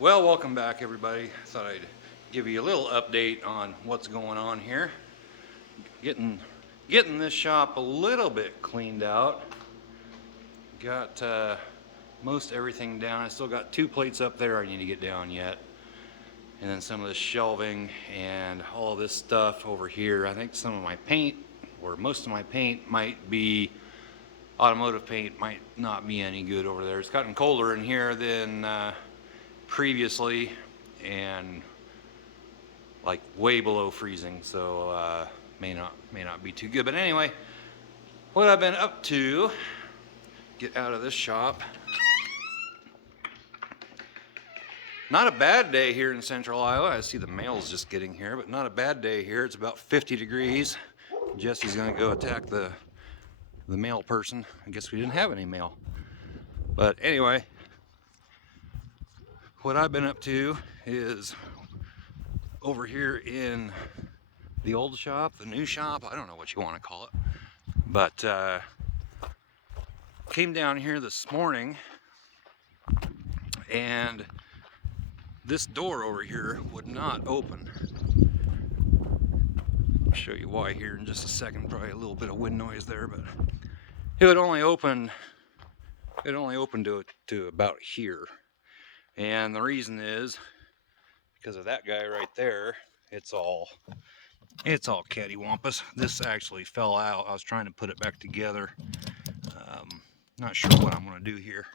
Well, welcome back everybody. Thought I'd give you a little update on what's going on here. Getting this shop a little bit cleaned out. Got most everything down. I still got 2 plates up there I need to get down yet. And then some of the shelving and all of this stuff over here. I think some of my paint, or most of my paint, might be automotive paint, might not be any good over there. It's gotten colder in here than previously, and like way below freezing, so may not be too good. But anyway, what I've been up to, get out of this shop. Not a bad day here in Central Iowa. I see the mail's just getting here, but not a bad day here. It's about 50 degrees. Jesse's gonna go attack the mail person. I guess we didn't have any mail. But anyway, what I've been up to is over here in the old shop, the new shop, I don't know what you want to call it, but came down here this morning, and this door over here would not open. I'll show you why here in just a second. Probably a little bit of wind noise there, but it would only open. It only opened to about here, and the reason is because of that guy right there. It's all cattywampus. This actually fell out. I was trying to put it back together. Not sure what I'm going to do here.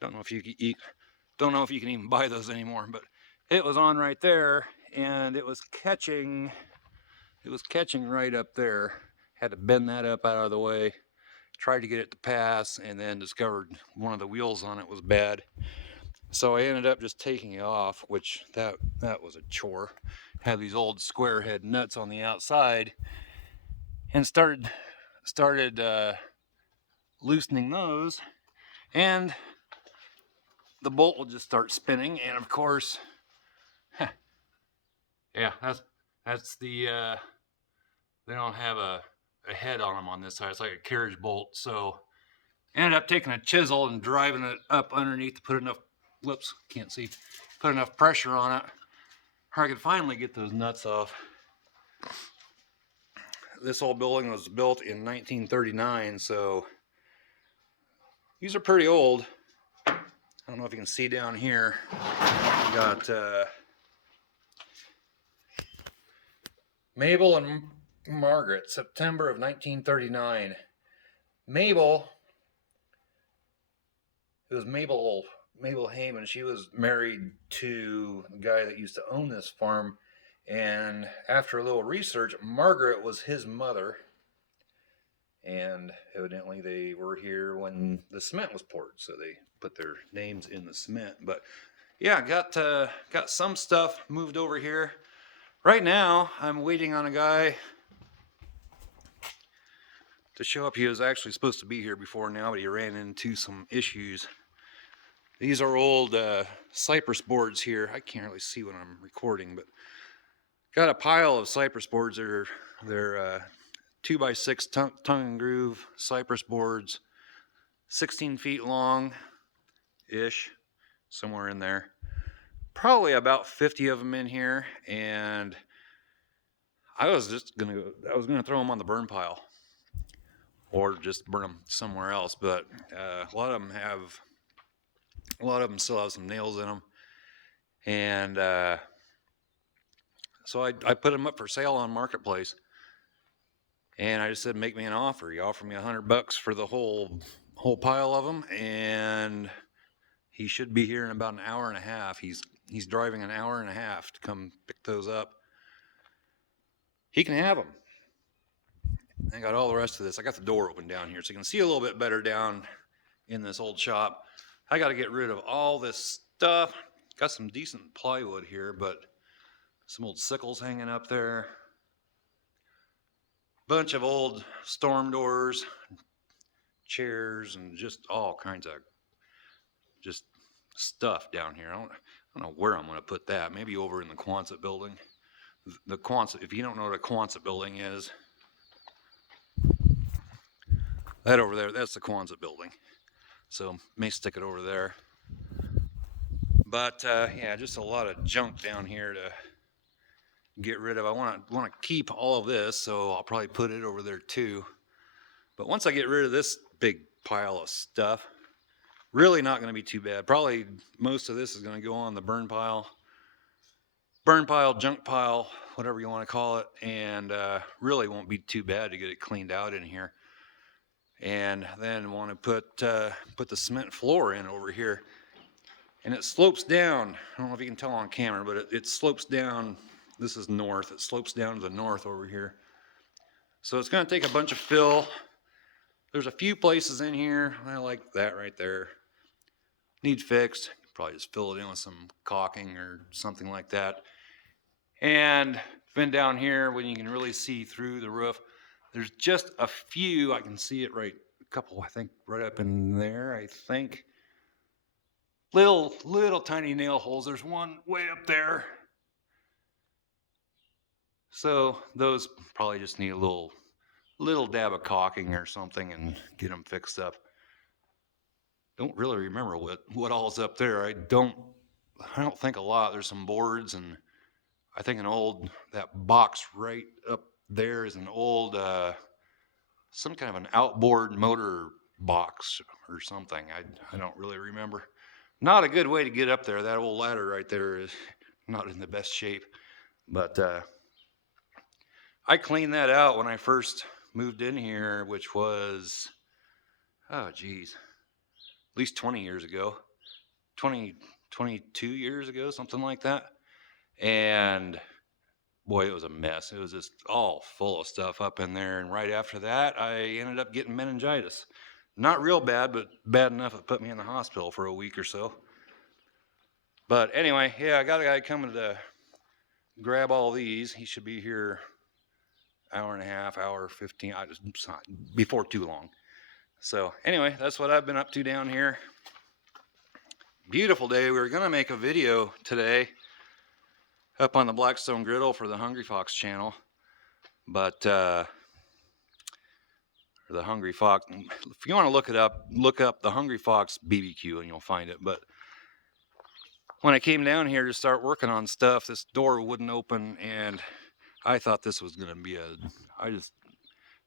Don't know if you can even buy those anymore. But it was on right there, and it was catching. It was catching right up there. Had to bend that up out of the way. Tried to get it to pass, and then discovered one of the wheels on it was bad. So I ended up just taking it off, which that was a chore. Had these old square head nuts on the outside, and started loosening those, and the bolt will just start spinning. And of course, yeah, that's the they don't have a head on them on this side. It's like a carriage bolt. So ended up taking a chisel and driving it up underneath to put enough, whoops, can't see, put enough pressure on it, or I could finally get those nuts off. This old building was built in 1939, so these are pretty old. I don't know if you can see down here. We got Mabel and Margaret, September of 1939. Mabel, it was Mabel Heyman. She was married to the guy that used to own this farm, and after a little research, Margaret was his mother, and evidently they were here when the cement was poured, so they put their names in the cement. But yeah, got some stuff moved over here. Right now, I'm waiting on a guy to show up. He was actually supposed to be here before now, but he ran into some issues. These are old cypress boards here. I can't really see when I'm recording, but got a pile of cypress boards. They're 2x6 tongue and groove cypress boards, 16 feet long ish, somewhere in there. Probably about 50 of them in here, and I was gonna throw them on the burn pile, or just burn them somewhere else. But a lot of them still have some nails in them, and so I put them up for sale on Marketplace, and I just said, make me an offer. He offered me $100 for the whole pile of them, and he should be here in about an hour and a half. He's driving an hour and a half to come pick those up. He can have them. I got all the rest of this. I got the door open down here, so you can see a little bit better down in this old shop. I got to get rid of all this stuff. Got some decent plywood here, but some old sickles hanging up there. Bunch of old storm doors, chairs, and just all kinds of just stuff down here. I don't know where I'm going to put that. Maybe over in the Quonset building. The Quonset, if you don't know what a Quonset building is, that over there, that's the Quonset building. So may stick it over there. But yeah, just a lot of junk down here to get rid of. I want to keep all of this, so I'll probably put it over there too. But once I get rid of this big pile of stuff, really not going to be too bad. Probably most of this is going to go on the burn pile, junk pile, whatever you want to call it, and really won't be too bad to get it cleaned out in here. And then want to put the cement floor in over here, and it slopes down. I don't know if you can tell on camera, but it slopes down. This is north. It slopes down to the north over here. So it's going to take a bunch of fill. There's a few places in here. I like that right there. Need fixed. Probably just fill it in with some caulking or something like that. And then down here, when you can really see through the roof, there's just a few. I can see it right, a couple, I think, right up in there, I think. Little tiny nail holes. There's one way up there. So those probably just need a little dab of caulking or something and get them fixed up. Don't really remember what all's up there. I don't think a lot. There's some boards, and I think that box right up there is an old some kind of an outboard motor box or something. I don't really remember. Not a good way to get up there. That old ladder right there is not in the best shape. But I cleaned that out when I first moved in here, which was, oh geez, at least 20 years ago, 22 years ago, something like that. And boy, it was a mess. It was just all full of stuff up in there. And right after that, I ended up getting meningitis. Not real bad, but bad enough it put me in the hospital for a week or so. But anyway, yeah, I got a guy coming to grab all these. He should be here hour and a half, hour 15, before too long. So anyway, that's what I've been up to down here. Beautiful day. We were going to make a video today up on the Blackstone Griddle for the Hungry Fox channel, but the Hungry Fox, if you want to look it up, look up the Hungry Fox BBQ and you'll find it. But when I came down here to start working on stuff, this door wouldn't open, and I thought this was going to be I just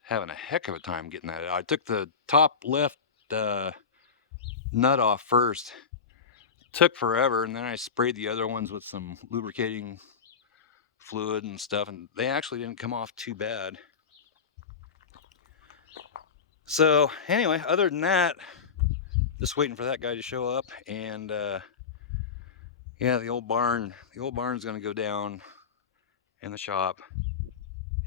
having a heck of a time getting that out. I took the top left nut off first. Took forever, and then I sprayed the other ones with some lubricating fluid and stuff, and they actually didn't come off too bad. So anyway, other than that, just waiting for that guy to show up. And yeah, the old barn's going to go down in the shop,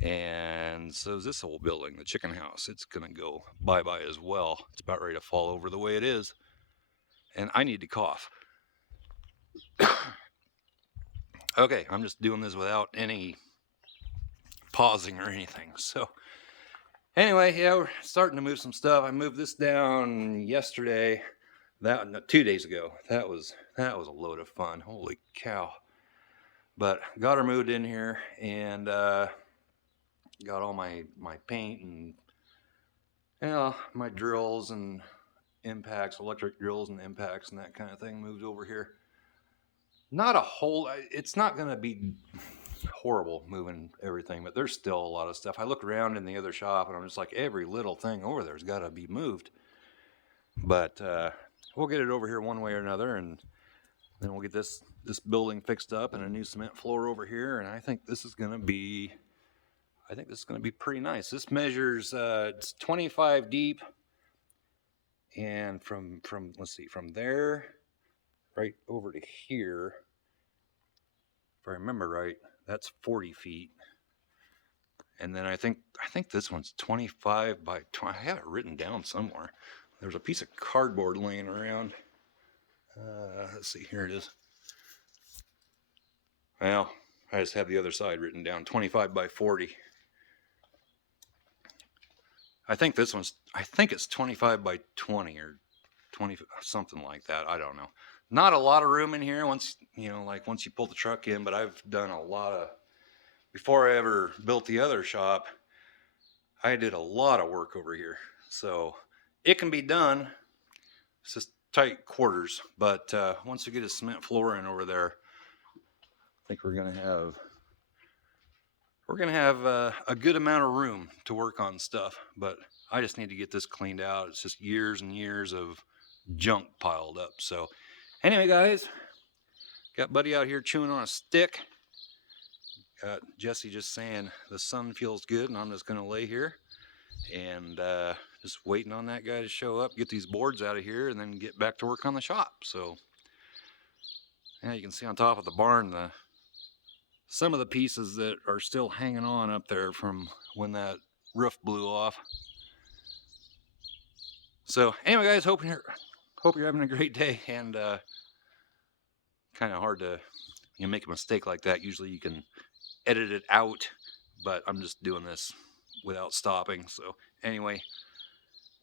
and so is this old building, the chicken house. It's going to go bye-bye as well. It's about ready to fall over the way it is, and I need to cough. Okay, I'm just doing this without any pausing or anything. So anyway, yeah, we're starting to move some stuff. I moved this down yesterday, 2 days ago. That was a load of fun. Holy cow. But got her moved in here, and got all my paint and my drills and impacts, electric drills and impacts and that kind of thing moved over here. Not a whole, it's not going to be horrible moving everything, but there's still a lot of stuff. I look around in the other shop and I'm just like, every little thing over there's got to be moved. But we'll get it over here one way or another, and then we'll get this building fixed up and a new cement floor over here. And I think this is going to be pretty nice. This measures it's 25 deep, and from let's see, from there right over to here, if I remember right, that's 40 feet. And then I think this one's 25 by 20. I have it written down somewhere. There's a piece of cardboard laying around. Let's see, here it is. Well, I just have the other side written down, 25 by 40. I think it's 25 by 20 or 20, something like that. I don't know. Not a lot of room in here once you pull the truck in, but I've done a lot of, before I ever built the other shop, I did a lot of work over here. So it can be done. It's just tight quarters, but once we get a cement floor in over there, I think we're gonna have a good amount of room to work on stuff. But I just need to get this cleaned out. It's just years and years of junk piled up. So anyway, guys, got Buddy out here chewing on a stick. Got Jesse just saying the sun feels good, and I'm just gonna lay here and just waiting on that guy to show up, get these boards out of here, and then get back to work on the shop. So yeah, you can see on top of the barn some of the pieces that are still hanging on up there from when that roof blew off. So anyway, guys, hope you're having a great day. And kind of hard to make a mistake like that. Usually you can edit it out, but I'm just doing this without stopping. So anyway,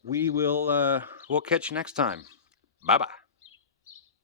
we'll catch you next time. Bye bye.